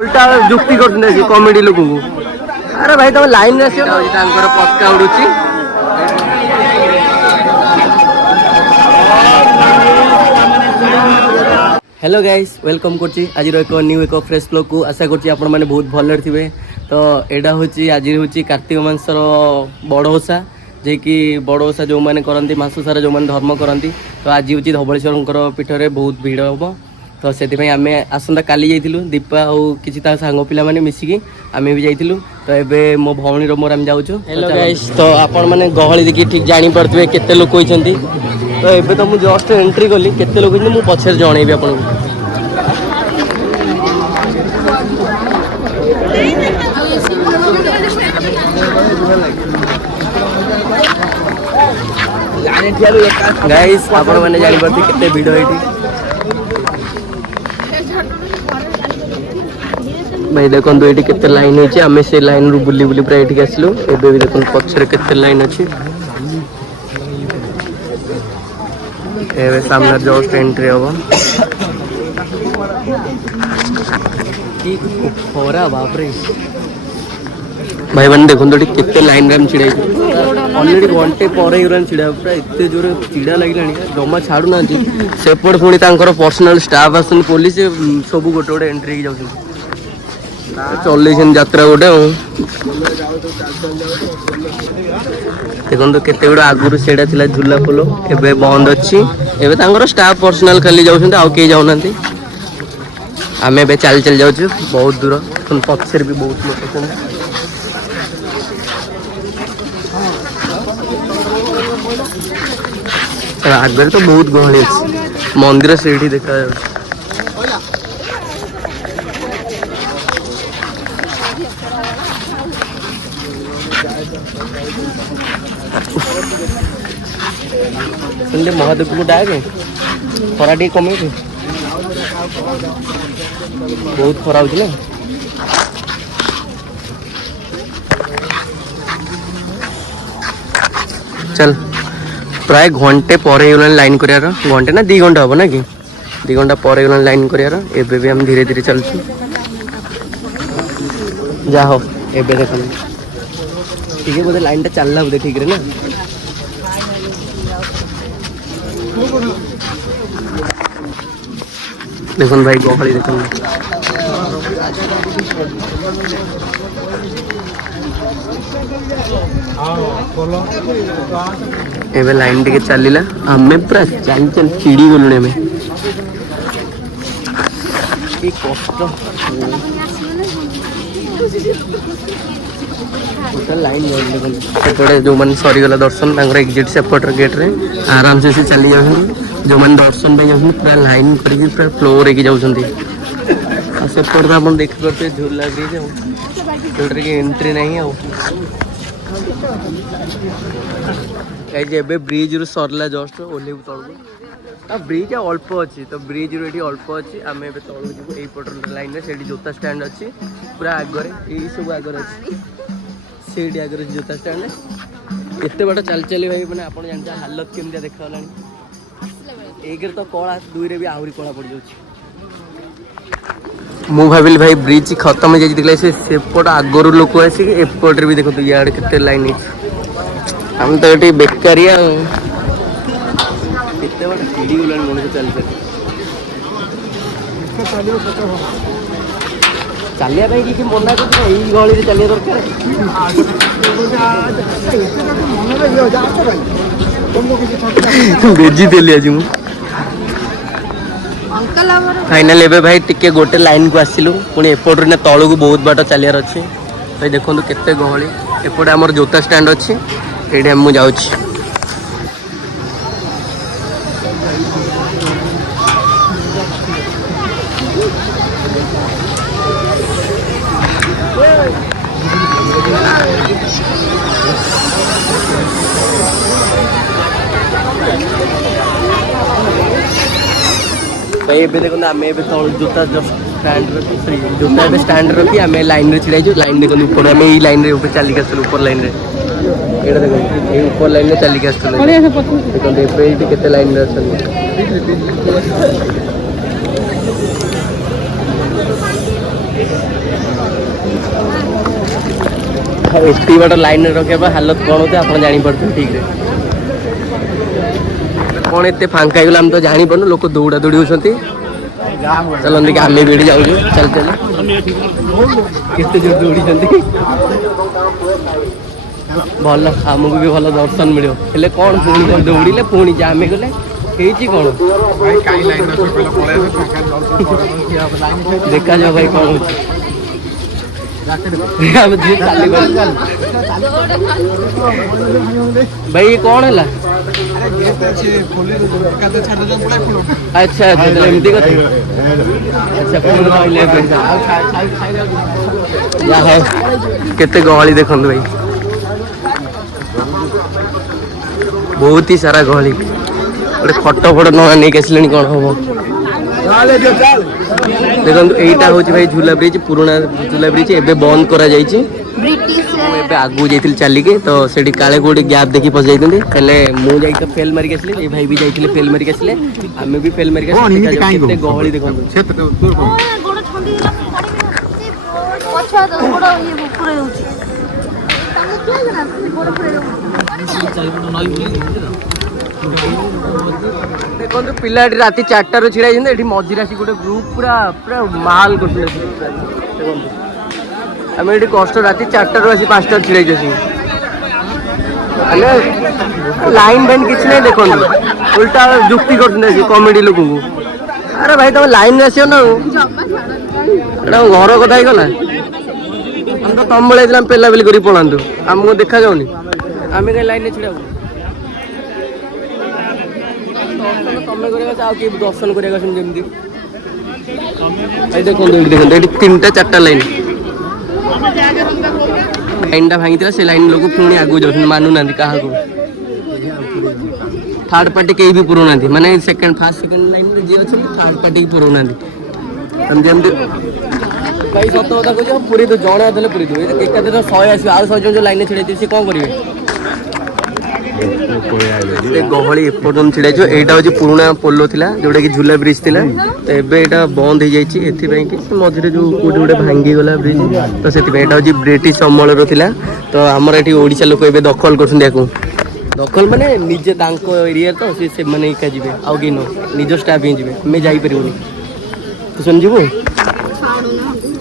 उल्टा जुक्ति कर कॉमेडी लोक को। अरे भाई तुम लाइन पक्का उड़ुची। हेलो गाइस वेलकम करछि आज एक न्यू एक फ्रेश ब्लॉग को आशा करछि आपण माने बहुत भल थिबे। तो एडा होछि आज होछि कार्तिक मासर बड़ ओषा जे कि बड़ ओषा जो माने करंती मास सारा जो माने धर्म करंती। तो आज होछि धवळेश्वरंकर पीठरे बहुत भीड़ होबो। तो से आमे आसंता काली जाइलु दीपा और किछि ता सांग पिला माने मिसिकी आमे भी जाइलु। तो एबे मो भौणी रो मोर आम जाउछु। हेलो गाइस तो आपण माने गहळी देखि ठीक जानि परतबे केते लोक होइछंती। तो एबे तो मु जस्ट एंट्री कली केते लोक होइछंती मु पछर जणैबी आपन को। गाइस आपण माने जानि परती केते भिड़ होइठी भाई देखो ये केते लाइन है आम से लाइन रू बुली बुली पूरा ये आसलु। एबे भी देखो पक्षरे केते लाइन अच्छी सामने जस्ट एंट्री हम खरा बाप रे भाई मैंने देखो केते लाइन रे छिड़ा ऑलरेडी घंटे पर छिड़ा पूरा एत जोर चिड़ा लगे जमा छाड़ू ना सेपट पुणी पर्सनल स्टाफ आसन पुलिस सब गोटे गोटे एंट्री जाऊँ चल यात्रा गोटे देखो केते गुड़ा आगुरी सेटा थिला झूला पोल एबे बंद अच्छी एबे तांकर स्टाफ पर्सनल खाली जाउछन आ के जाउ नांती। आमे एबे चल चल जाउछु बहुत दूर पक्षर भी बहुत लोग छन। आगे तो बहुत गहली मंदिर से देखा जाउछ। महादेव को डाके खरा टे कमे बहुत खरा हो चल प्राय घंटे पर लाइन कर घंटे ना 2 घंटा हम ना कि 2 घंटा पर लाइन कर एबे भी हम धीरे धीरे चलचु जा हो एबे देख ठीक है बोधे लाइन टा चलला बोधे ठीक रे ना। देखो भाई गहली देखो एबे लाइन टिके चलिला हमें पूरा चल चल चिड़ी गलुने में की कष्ट लाइन सेपटे जो मैंने सरीगला दर्शन एग्जिट सेपट गेट रे आराम से चली जाऊँ जो मैंने दर्शन पे जाऊँ पूरा लाइन करके पूरा फ्लोर होगी जाऊँ सेपट तो आप देखिए झूला ब्रिज जोटे कि एंट्री नहीं आबे ब्रिज रु सरला जस्ट ओह्लू तलू ब्रिज अल्प अच्छी तो ब्रिज रु ये अल्प अच्छी आम ए तलू जीव यही लाइन में से जोता स्टैंड अच्छी पूरा आगे यही सब आगे अच्छी से आगे जोता स्टैंड एत बाट चल चली भाई मैंने आप जानते हालत केमती देखा एक तो कला 2 रे भी आहरी कला पड़ जाऊँ। मु भाविली भाई ब्रिज खत्म हो जाए से सेपट आगर लोक आसिक एपटे भी देखो इे के लाइन हम तो ये बेकारिया चिड़ी गला मनुष्य चल चलिए कि मना कर गली चलिए दरकार बेजी देली आज मु फाइनल एबे भाई टिके गोटे लाइन को आसिलु पुणी एपट ना तलू को बहुत बाट चलियार अच्छे भाई देखो केते गहली एपटे आमर जोता स्टैंड अच्छी ये मुझे जाऊँ भाई एबे देखो आम ए जोता जस्ट स्टैंड रखी जोता ए स्टैंड रखी आम लाइन रे छिड़ा लाइन देखो ऊपर आम यही लाइन रे चलिक आसलु ऊपर लाइन रे ये देखो ऊपर लाइन रे चलिक आसलु देखो ये केते लाइन रे आसलु एटी बाट लाइन रखा हालत कौन होते आप जापर ठीक है कौन एत फांका होगा आम तो जापर लोक दौड़ा दौड़ी होती चलो देखिए आम भी जाऊँ चल चल केते जोर दौड़ी भल आमको भी भल दर्शन मिले हेल्ले कौन पुणी दौड़े पुणी जामे गले कौन देखा जाओ भाई कौन हो भाई कौन है अच्छा अच्छा एमती कथा अच्छा केते गहली देखो भाई बहुत ही सारा गहली गोटे खट फट ना नहीं आसले कौन हम देखो यहीटा हूँ भाई झूला ब्रिज पुराना झूला ब्रिज एबे बंद करा जाइए आगू जाइए चलिके तो सेठी काले गोटे गैप देखी फस जाते मुझे तो फेल मारिक आसली ये भाई भी जाइए फेल मारिक आसले आम भी फेल मारिक गहली देखो देखो पिला राति 4टार छिड़ा ये मझीरे आसी गोटे ग्रुप पूरा पूरा माल कर कष्ट राति 4टार आसी 5टार छिड़ा लाइन बैन किसी नहीं देखो उल्टा जुक्ति कर कमेडी लोक अरे भाई तुम लाइन में आसो ना घर कथा ही गला हम तो तुम बेले पेला पेली कर पलांतु आमको देखा जाऊनी आम कहीं लाइन में छिड़ा तुम दर्शन कर देखो देखो 3टा 4टा लाइन लाइन भांगी से लाइन लोग पुणी आगू जाऊँ मानुना क्या थर्ड पार्टी कहीं भी पुरौना माने सेकंड फास्ट सेकंड लाइन में जी अच्छे थर्ड पार्टी पुरौना भाई सत कथा कह पूरी तो जड़े देते पूरी दे एकादे 100 आस 100 जन जो लाइन छिड़ा सी कौन करेंगे गहली एपर्तन छिड़ा यहाँ हूँ पुराना पोलो था जोटा कि झूला ब्रिज था तो ये बंद हो जाए मझे जो कौटे गोटे भांगी गला ब्रिज तो से हूँ ब्रिटिश अमल था तो आमर ये ओडिशा लोक ए दखल कर दखल माने निजे एरिया तो से मैंने एका जी आउ कि निज स्टाफ ही जी आम जापर तू सुन जीव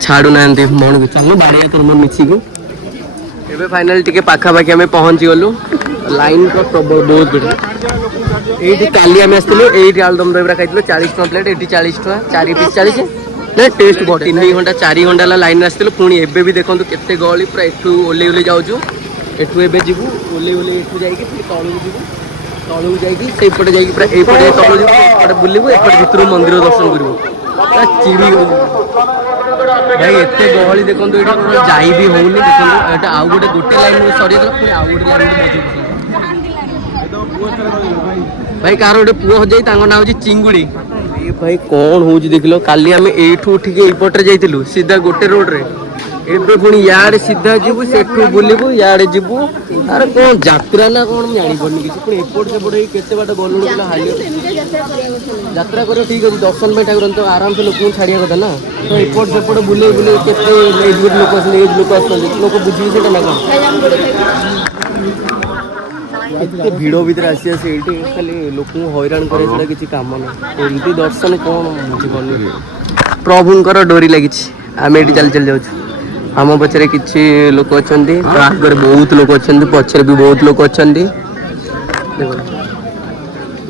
छाड़ू ना मन को चलो बाड़िया तोर मोर मिसिकी एबे फाइनल टिके पाखापाखि आम पहुँची गलु लाइन तो प्रबल बहुत भिड़ ये काली आम आसलु ये आलुदम दहीबरा खाई 40 टका प्लेट ये 40 टका 4 पीस 40 ना टेस्ट बहुत 3 घंटा 4 घंटा लाइन आसलु पुणी एबे भी देखो केते गहली पूरा एठू ओल्ले ओल्ले जाऊँ एठू एबे जीवु ओल्ले ओल्ले एठू जाइए तलू जीवु तलू जाइए सेपटे जाइए पूरा एपटे तलू जीवु एपटे बुलू एपटे भितर मंदिर दर्शन करू चिड़ी भाई एत गहली देखो जाई भी होनी देखो एटा आउ गोटे गोटे लाइन सरी पुणी आउ गोटे लाइन भाई कार गोटे पुओ हो जाए ना हूँ चिंगुड़ी ये भाई कौन हो देख लो काली आम एठू उठिक एपटे जाइलु सीधा गोटे रोड रे एबे पुणी यार सीधा जीवु सेठू बुलबू यार जीवु अरे कौन यात्रा ना कौन जानी पड़नी किसी पुणी एपट सेपट केते बाट गलु यात्रा कर ठीक अच्छे दर्शन में ठाकुर तो आराम से लोक छाड़िया कथा ना तो एपट सेपट बुले बुले केते एज लोक आसले एज लोक लोक बुझे से ना कौन एत भिड़ भितर आसी आसी ये खाली लोक हैरान करे किसी काम ना एमती दर्शन कौन बुझीपार प्रभुंर डोरी लगी आम ये चल चल जाऊँ आम पचर किसी लोक अच्छा आगे बहुत लोक अच्छा पचर भी बहुत लोक अच्छा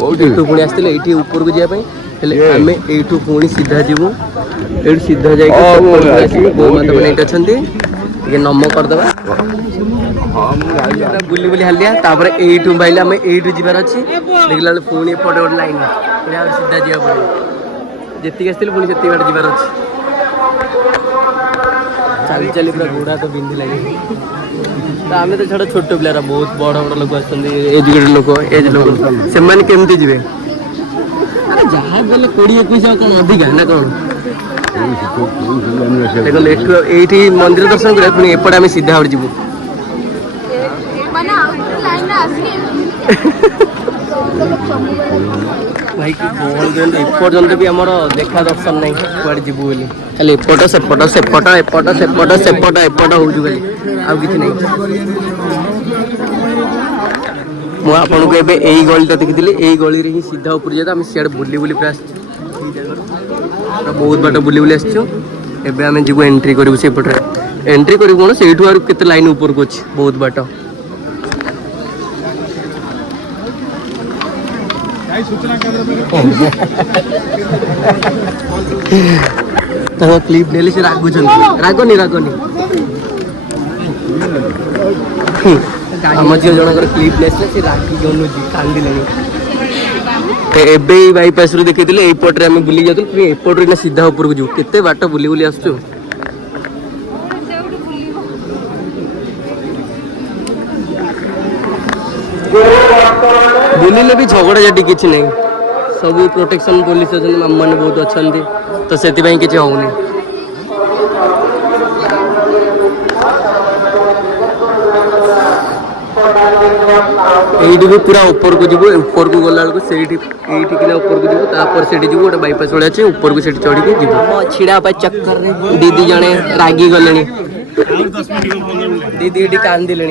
पुणी आसते ये ऊपर को जावाई आम यू पुणी सीधा जीवु ये सीधा जाइए गो माता मैंने ये अच्छा नम करदे बुली बुली हालिया यू बाइले आम यू जबार अच्छी देखला पुणी एपटे गोटे लाइन सीधा जावा पड़े जी आसती पुणी से बाट जबार अच्छी चली चली पूरा गोड़ा तो बिंदी लगे तो आम तो छड़ा छोट पिला बहुत बड़ बड़ लोक एजुकेटेड लोक एज लोक से केमती जी जहाँ बोले 20-21 कौन अधिका ना कौन देखो ये मंदिर दर्शन कर पुणी एपटे आम सीधा हट जीवु भाई कि गहली एपर्यंत भी आमर देखा दर्शन नहीं कुआड़े जीवु बोली खाली एपट सेपट सेपट एपट सेपट सेपट एपट हो खाली आउ कि नहीं मु आपको एबे एई गलीटा देखी यही गली रे ही सीधा ऊपर जाता आम सियाड़े बुली बुली पूरा बहुत बाट बुली बुली आसचु एबे आम जीव एंट्री करूँ से पटे एंट्री करूँ कौन से केते लाइन ऊपर को अच्छी बहुत बाट क्लिप नेली से रागुचन रागनी रागनी आम झील जनकर क्लिप ने से रागी जनुजी कांदिले एबे बाईपास रू देखी एपटे आम बुली जाऊँ एपटे सीधा ऊपर को जीव केते बाट बुली बुली आसचु बुलिले भी झगड़ा झाटी किसी नहीं सब प्रोटेक्शन पुलिस अच्छा आम मैंने बहुत अच्छा तो से किसी होनी ये पूरा ऊपर को जीव ऊपर को गला बेलू से ऊपर को जीव तापर से जीव गोटे बाईपास वाले अच्छे ऊपर को चढ़ी जीव छिड़ा चक्कर दीदी जड़े रागी गले दीदी ये कांदिले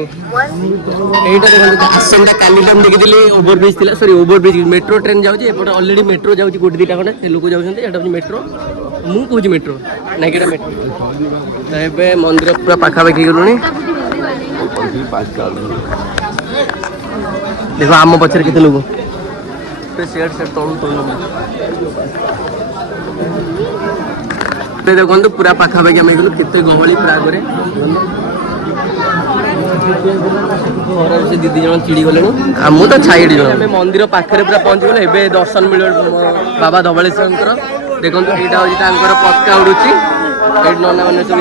आसंता काली देखी ओवरब्रिज थी सरी ओवरब्रिज मेट्रो ट्रेन जाऊँगी एपटे अलरेडी मेट्रो जाऊँगी गोटे दुटा खंडे से लोक जाऊँगी मेट्रो मुझे मेट्रो ना कि मेट्रो तो ये मंदिर पूरा पाखापाखि गलुणी देखो आम पचर के लोग देखो पूरा पाखापाखि आम गलु केते गहली पूरा आगे से दीदी जन चिड़ी गले मुझे तो छाई जन मंदिर पाखे पूरा पहुँची गले ए दर्शन मिल बाबा धवलेश्वर देखो यहाँ हूँ पतका उड़ूची नना मैंने सब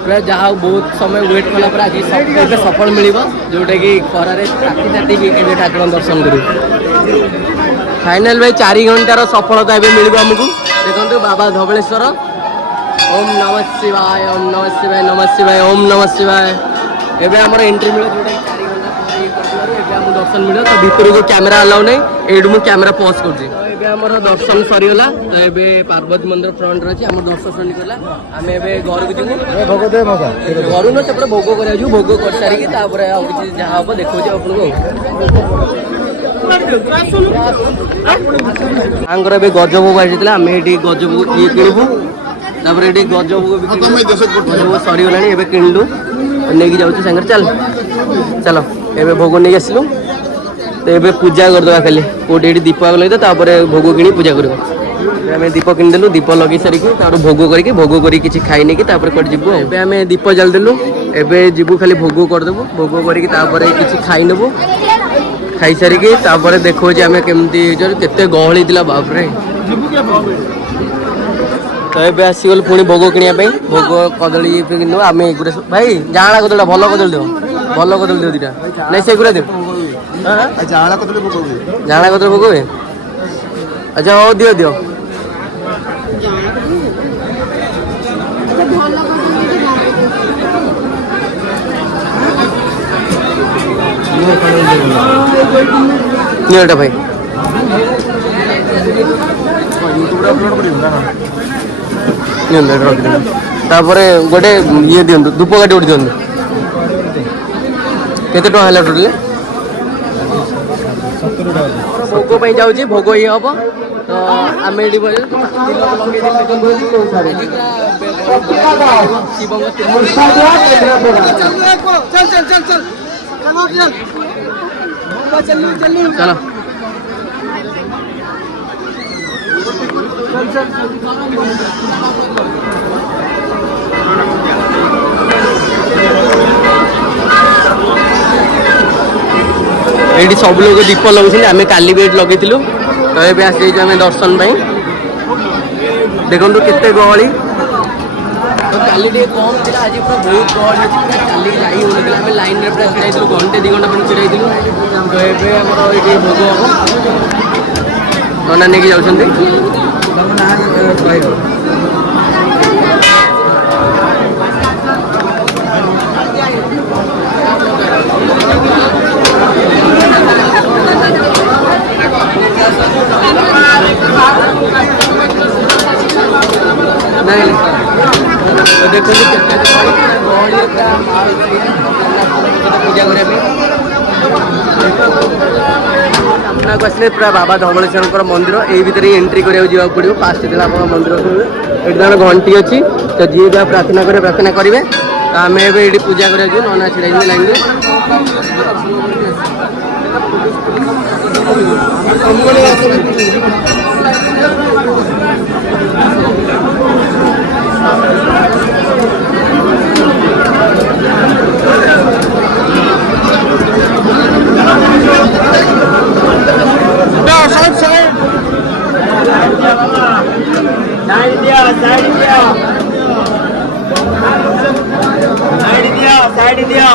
कर जहाँ बहुत समय वेट कला आज सफल मिल जोटा कि खरार ताती ताती ठाकुर दर्शन कर फाइनाल भाई 4 घंटार सफलता मिल आमको देखो बाबा धवलेश्वर ओम नमः शिवाय ओम नमः शिवाय नमः शिवाय ओम नमः शिवाय एबे हमर एंट्री मिले जोटा 4 घंटा एबे हम दर्शन मिले तो भीतर को कैमरा अलाउ नहीं एडू मु कैमरा पॉज कर जे एबे हमर दर्शन सरीगला तो एबे पार्वती मंदिर फ्रंट रे हमर दर्शन सरी करला हमें एबे घर को जिमु भोग दे मगा घर न सेपटे भोग करा जो भोग कर सारी की तापर आ किछि जहा हो देखो जे अपन को आंगर एबे गजभोग आइतला हमें एडी गजभोग ये किणबू तापर ये गजभोग सरीगला ए किणलु नहीं जाऊँ सागर चल चलो ए भोग नहीं आसलु तो ये पूजा करदे खाली कौटे ये दीप लगे तापर भोग कि पूजा कर आम दीप किदेलु दीप लगे सारिकी भोग करके भोग कर किसी खाई नहीं तापर कट जीवु ए आम दीप जलदेलु एबे जीवु खाली भोग करदेबु भोग करके किसी खाई नेबु खाई सारिकी तापर देखो आम केमती केते गहली थिला बाप रे तो ये आसीगल पुणी भोग किणापी भोग कदली किनु आम एगुरा भाई जाँला कदली भल कदली दियो भल कदली दियो दुटा नहीं से गुरा दियो जाँला कदली भोग हुए अच्छा हो दियो दियो नियोटा भाई गोटे ये दिंतु धूप काटी गोटे दिंतु केते टका है टोटल भोग जाऊँगी भोग ये हम तो आम ये चलो ये सब लोग दीप लगे आम काली भी लगे तो ये आस दर्शन देखो केते गहली तो काली कम थी आज पूरा बहुत गहली अच्छी काली जाई हो आम लाइन में पूरा छिड़ा घंटे 2 घंटा पर छिड़ा तो ये ये भोग हम नना नहीं जाऊँगी नहीं तो देखो पूजा करने सामना को आसले पूरा बाबा धवलेश्वर मंदिर यही भितर एंट्री करा पड़ो फास्ट दिला मंदिर ये घंटी अच्छी तो जी भी प्रार्थना करें प्रार्थना करेंगे तो आम ये पूजा करा नना छिड़ा लाइन साइड दिया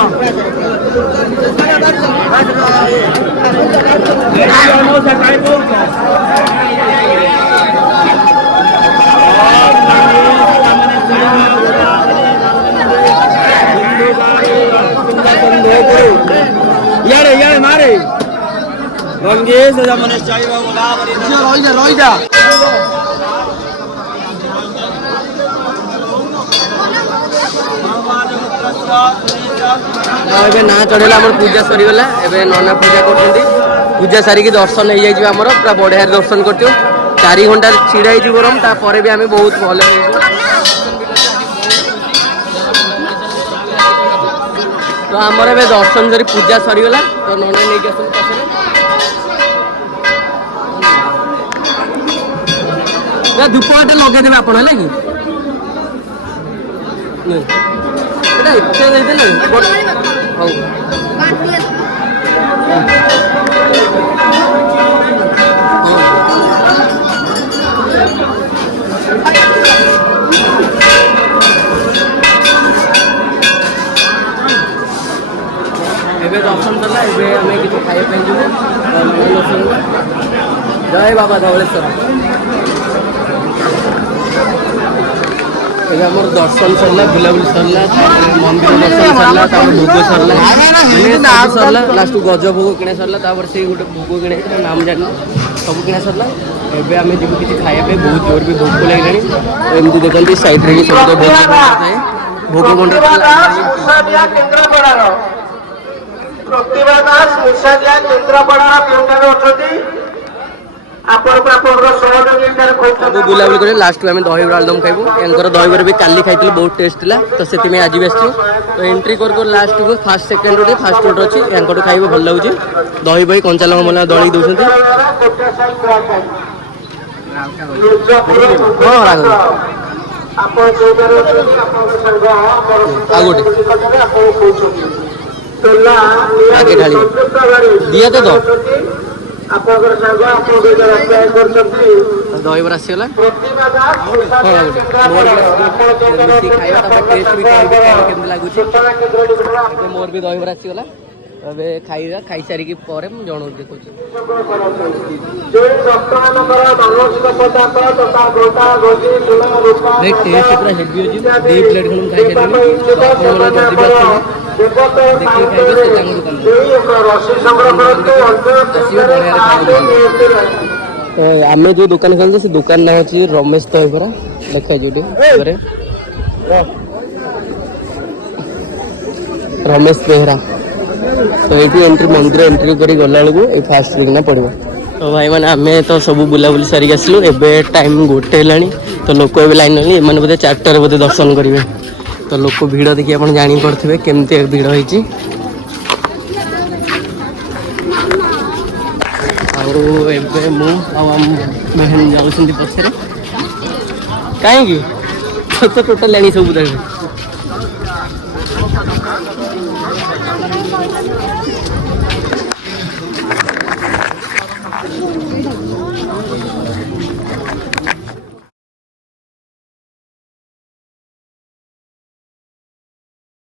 यार मारे रंगेश मनीष चाहिए रोहिजा ना चढ़ेला पूजा सरीगला एवं नना पूजा कर पूजा सारिकी दर्शन हो जाए आमर पूरा बढ़िया दर्शन कर 4 घंटा छिड़ा हो गरम तापर भी आम बहुत भल तो आमर ए दर्शन सरी पूजा सरीगला तो नना नहीं धूपकाठ लगेदेवे आप दर्शन सरला किसी खाइबा जय बाबा धवलेश्वर आमर दर्शन सरला बुलाबुली सरला मंदिर दर्शन सरला भोग सरला सरला लास्ट गज भोग किଣା सरला से गोटे भोग किଣା नाम जान सब किଣା सरला एवं आम जी किसी खाइबा बहुत जोर भी भोग लगे एमती देखते सैड्रे भी सब भोग मंडल बुलाबुली कर लास्ट आम दहीबरा आलुदम खाइबू यार दहीबर भी काली खाई बहुत टेस्ट था तो से आज भी आसू तो एंट्री कर लास्ट को fast second road fast road अच्छी यहाँ खाइब भल लगे दही बही कंचा लंका मला दली दौरान आगे ढाली दिया तो दहीबर आसीगला मोर भी दहीबर आसीगला खाइबा खाई सारिकी पर जन देखो टेस्ट पूरा हेवी अच्छी 2 प्लेट खाई आम जो दुकान खोलते से दुकान ना अच्छी रमेश दहीबरा लिखा जो रमेश बेहरा तो ये एंट्री मंदिर एंट्री कर गला बेलू फास्ट किना पड़ो तो भाई मैंने आम तो सब बुलाबुली सारिक आसलु एबे टाइम 1 है तो लोक ए लाइन ये बोधे 4टार बोधे दर्शन करेंगे तो लोक भिड़ देखिए आप जानी पड़े केमती भिड़ होती बहन जाऊँ पचर कहीं तो टोटाल लाइन सब